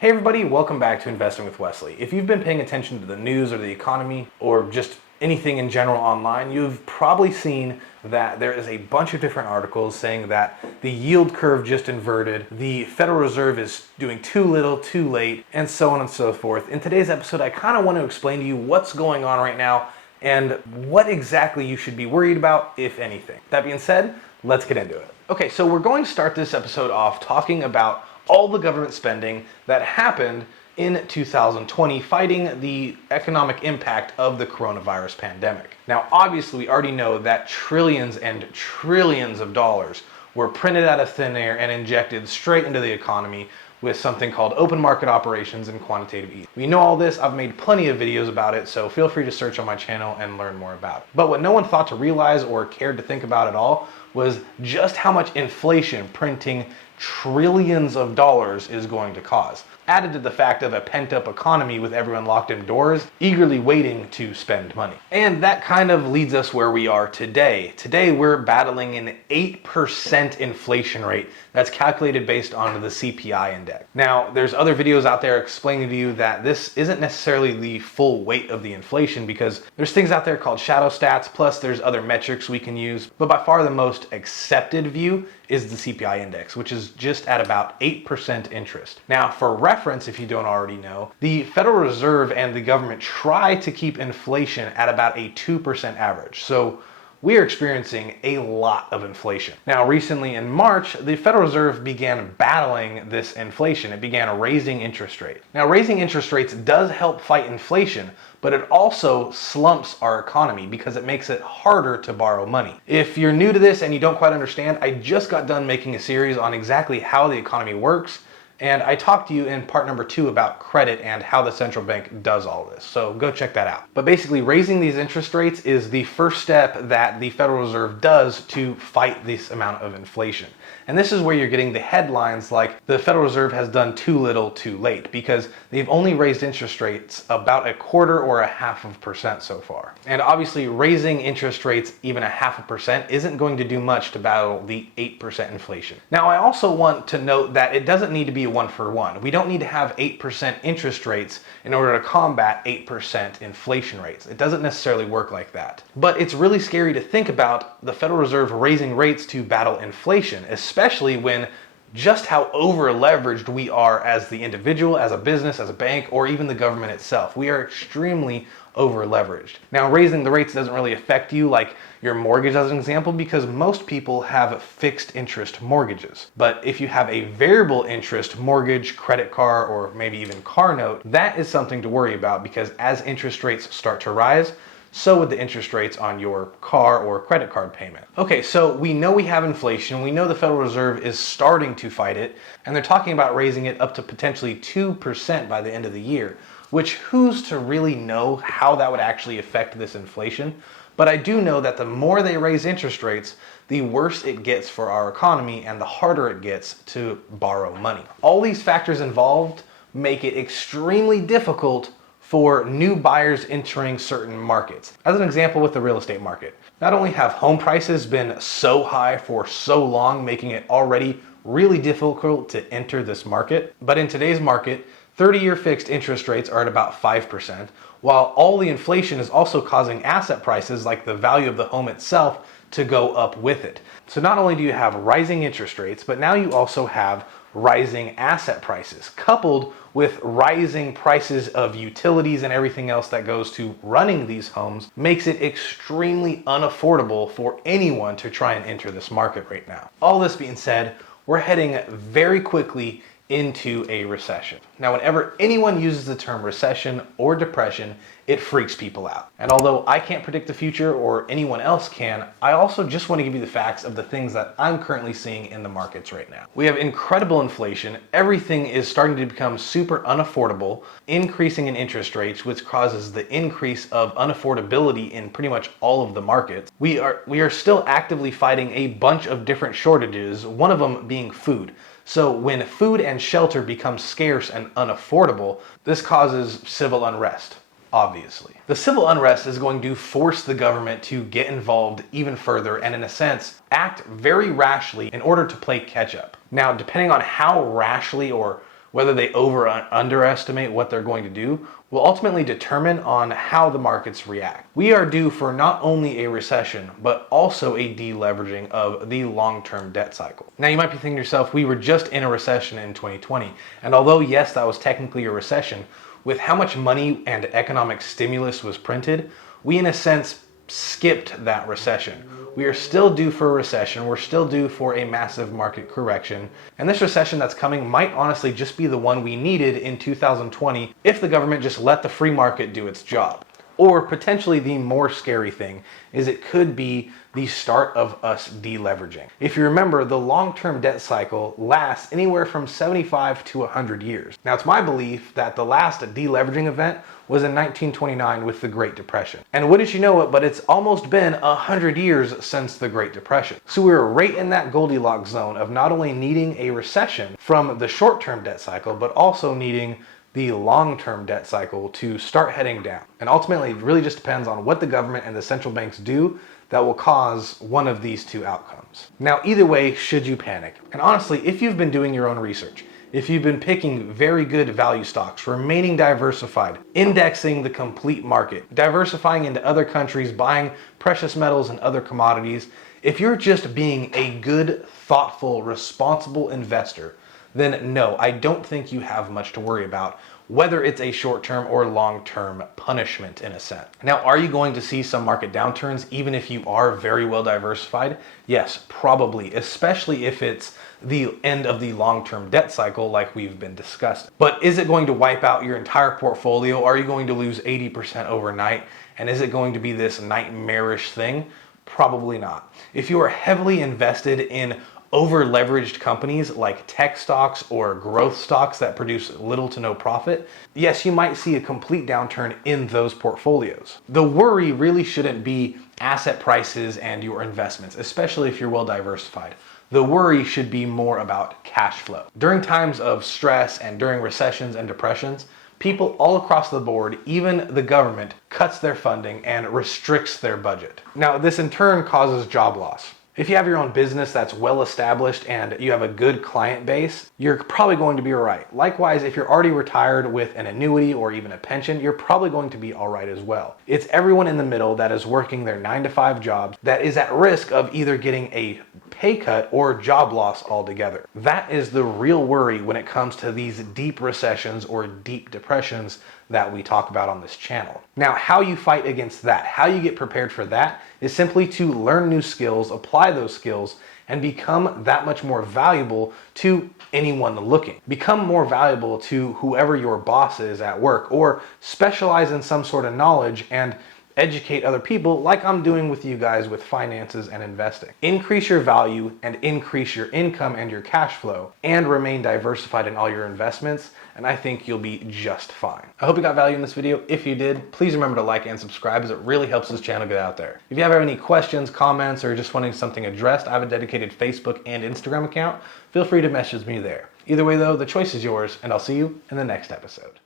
Hey everybody, welcome back to Investing with Wesley. If you've been paying attention to the news or the economy or just anything in general online, you've probably seen that there is a bunch of different articles saying that the yield curve just inverted, the Federal Reserve is doing too little, too late, and so on and so forth. In today's episode, I kind of want to explain to you what's going on right now and what exactly you should be worried about, if anything. That being said, let's get into it. Okay, so we're going to start this episode off talking about all the government spending that happened in 2020 fighting the economic impact of the coronavirus pandemic. Now, obviously, we already know that trillions and trillions of dollars were printed out of thin air and injected straight into the economy with something called open market operations and quantitative easing. We know all this, I've made plenty of videos about it, so feel free to search on my channel and learn more about it. But what no one thought to realize or cared to think about at all was just how much inflation printing trillions of dollars is going to cause. Added to the fact of a pent-up economy with everyone locked indoors, eagerly waiting to spend money. And that kind of leads us where we are today. Today we're battling an 8% inflation rate that's calculated based on the CPI index. Now, there's other videos out there explaining to you that this isn't necessarily the full weight of the inflation because there's things out there called shadow stats, plus there's other metrics we can use. But by far the most accepted view is the CPI index, which is just at about 8% interest. Now, for reference, if you don't already know, the Federal Reserve and the government try to keep inflation at about a 2% average. So we are experiencing a lot of inflation. Now, recently in March, the Federal Reserve began battling this inflation. It began raising interest rates. Now, raising interest rates does help fight inflation, but it also slumps our economy because it makes it harder to borrow money. If you're new to this and you don't quite understand, I just got done making a series on exactly how the economy works, and I talked to you in part number 2 about credit and how the central bank does all this. So go check that out. But basically, raising these interest rates is the first step that the Federal Reserve does to fight this amount of inflation. And this is where you're getting the headlines like the Federal Reserve has done too little, too late, because they've only raised interest rates about 1/4 or 0.5% so far. And obviously, raising interest rates even 0.5% isn't going to do much to battle the 8% inflation. Now, I also want to note that it doesn't need to be 1-for-1. We don't need to have 8% interest rates in order to combat 8% inflation rates. It doesn't necessarily work like that. But it's really scary to think about the Federal Reserve raising rates to battle inflation, especially when just how over leveraged we are as the individual, as a business, as a bank, or even the government itself. We are extremely over leveraged. Now, raising the rates doesn't really affect you like your mortgage as an example because most people have fixed interest mortgages. But if you have a variable interest mortgage, credit card, or maybe even car note, that is something to worry about because as interest rates start to rise, so would the interest rates on your car or credit card payment. Okay, so we know we have inflation. We know the Federal Reserve is starting to fight it, and they're talking about raising it up to potentially 2% by the end of the year, which who's to really know how that would actually affect this inflation? But I do know that the more they raise interest rates, the worse it gets for our economy and the harder it gets to borrow money. All these factors involved make it extremely difficult for new buyers entering certain markets. As an example with the real estate market, not only have home prices been so high for so long, making it already really difficult to enter this market, but in today's market, 30-year fixed interest rates are at about 5%, while all the inflation is also causing asset prices like the value of the home itself to go up with it. So not only do you have rising interest rates, but now you also have rising asset prices, coupled with rising prices of utilities and everything else that goes to running these homes, makes it extremely unaffordable for anyone to try and enter this market right now. All this being said, we're heading very quickly into a recession. Now, whenever anyone uses the term recession or depression, it freaks people out. And although I can't predict the future or anyone else can, I also just want to give you the facts of the things that I'm currently seeing in the markets right now. We have incredible inflation. Everything is starting to become super unaffordable, increasing in interest rates, which causes the increase of unaffordability in pretty much all of the markets. We are still actively fighting a bunch of different shortages, one of them being food. So when food and shelter become scarce and unaffordable, this causes civil unrest, obviously. The civil unrest is going to force the government to get involved even further and, in a sense, act very rashly in order to play catch up. Now, depending on how rashly or whether they over or underestimate what they're going to do, will ultimately determine on how the markets react. We are due for not only a recession, but also a deleveraging of the long-term debt cycle. Now you might be thinking to yourself, we were just in a recession in 2020. And although yes, that was technically a recession, with how much money and economic stimulus was printed, we in a sense skipped that recession. We are still due for a recession. We're still due for a massive market correction. And this recession that's coming might honestly just be the one we needed in 2020 if the government just let the free market do its job. Or potentially the more scary thing is it could be the start of us deleveraging. If you remember, the long-term debt cycle lasts anywhere from 75 to 100 years. Now, it's my belief that the last deleveraging event was in 1929 with the Great Depression. And wouldn't you know it, but it's almost been 100 years since the Great Depression. So we're right in that Goldilocks zone of not only needing a recession from the short-term debt cycle, but also needing the long-term debt cycle to start heading down. And ultimately, it really just depends on what the government and the central banks do that will cause one of these two outcomes. Now, either way, should you panic? And honestly, if you've been doing your own research, if you've been picking very good value stocks, remaining diversified, indexing the complete market, diversifying into other countries, buying precious metals and other commodities, if you're just being a good, thoughtful, responsible investor, then no, I don't think you have much to worry about, whether it's a short-term or long-term punishment in a sense. Now, are you going to see some market downturns even if you are very well diversified? Yes, probably, especially if it's the end of the long-term debt cycle like we've been discussing. But is it going to wipe out your entire portfolio? Are you going to lose 80% overnight? And is it going to be this nightmarish thing? Probably not. If you are heavily invested in over-leveraged companies like tech stocks or growth stocks that produce little to no profit, yes, you might see a complete downturn in those portfolios. The worry really shouldn't be asset prices and your investments, especially if you're well diversified. The worry should be more about cash flow. During times of stress and during recessions and depressions, people all across the board, even the government, cuts their funding and restricts their budget. Now, this in turn causes job loss. If you have your own business that's well established and you have a good client base, you're probably going to be all right. Likewise, if you're already retired with an annuity or even a pension, you're probably going to be all right as well. It's everyone in the middle that is working their 9-to-5 jobs that is at risk of either getting a pay cut or job loss altogether. That is the real worry when it comes to these deep recessions or deep depressions that we talk about on this channel. Now, how you fight against that, how you get prepared for that, is simply to learn new skills, apply those skills, and become that much more valuable to anyone looking. Become more valuable to whoever your boss is at work, or specialize in some sort of knowledge and educate other people like I'm doing with you guys with finances and investing. Increase your value and increase your income and your cash flow, and remain diversified in all your investments, and I think you'll be just fine. I hope you got value in this video. If you did, please remember to like and subscribe, as it really helps this channel get out there. If you have any questions, comments, or just wanting something addressed, I have a dedicated Facebook and Instagram account. Feel free to message me there. Either way though, the choice is yours, and I'll see you in the next episode.